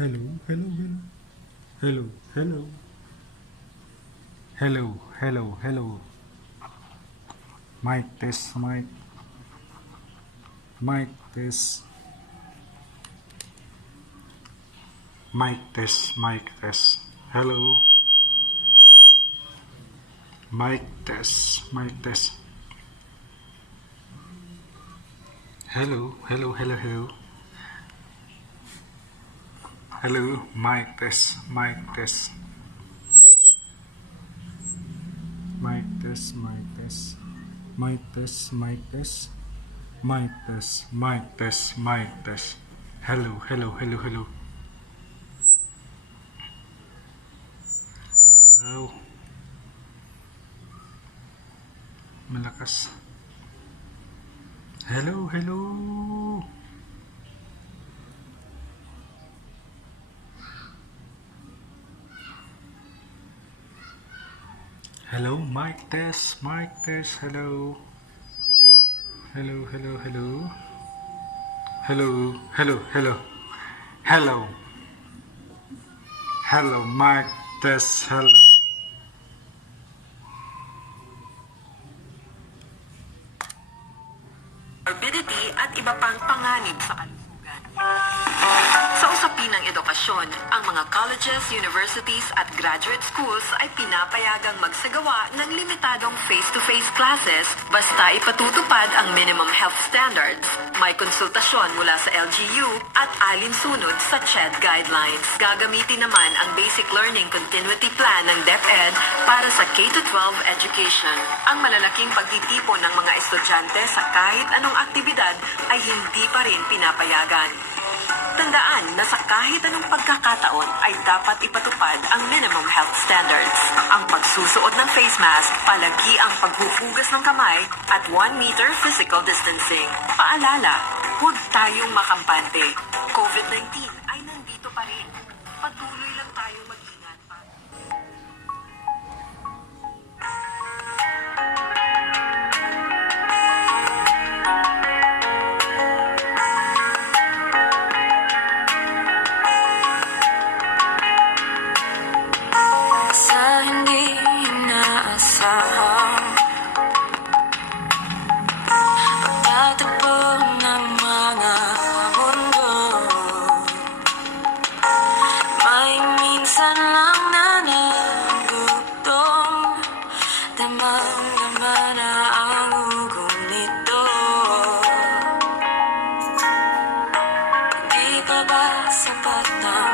Hello, hello, hello. Hello, hello. Hello, hello, hello. Mic test, mic. Mic test. Mic test, mic test. Hello. Mic test, mic test. Hello, hello, hello, hello. Hello, mic test, mic test. Mic test, mic test. Mic test, mic test. Mic test, mic test, mic test. Hello, hello, hello, hello. Wow. Malakas. Hello, hello. Hello, mic test, hello. Hello, hello, hello. Hello, hello, hello. Hello. Hello, mic test, hello. Morbidity at iba pang panganib sa kalusugan. Sa usapin ng edukasyon, ang mga colleges, universities at graduate schools ay pinapayagang magsagawa ng limitadong face-to-face classes basta ipatutupad ang minimum health standards. May konsultasyon mula sa LGU at alinsunod sa CHED guidelines. Gagamitin naman ang Basic Learning Continuity Plan ng DepEd para sa K-12 education. Ang malalaking pagtitipon ng mga estudyante sa kahit anong aktibidad ay hindi pa rin pinapayagan. Tandaan na sa kahit anong pagkakataon ay dapat ipatupad ang minimum health standards. Ang pagsusuot ng face mask, palagi ang paghuhugas ng kamay at 1 meter physical distancing. Paalala, huwag tayong makampante. COVID-19 ay nandito pa rin. Patuloy lang tayong mag-ingat pa. Sa hindi inaasahan, pagtatagpo ng mga mundo, may minsan lang na nagugtong, damang-dama na ang ugong nito. Di pa ba sapat na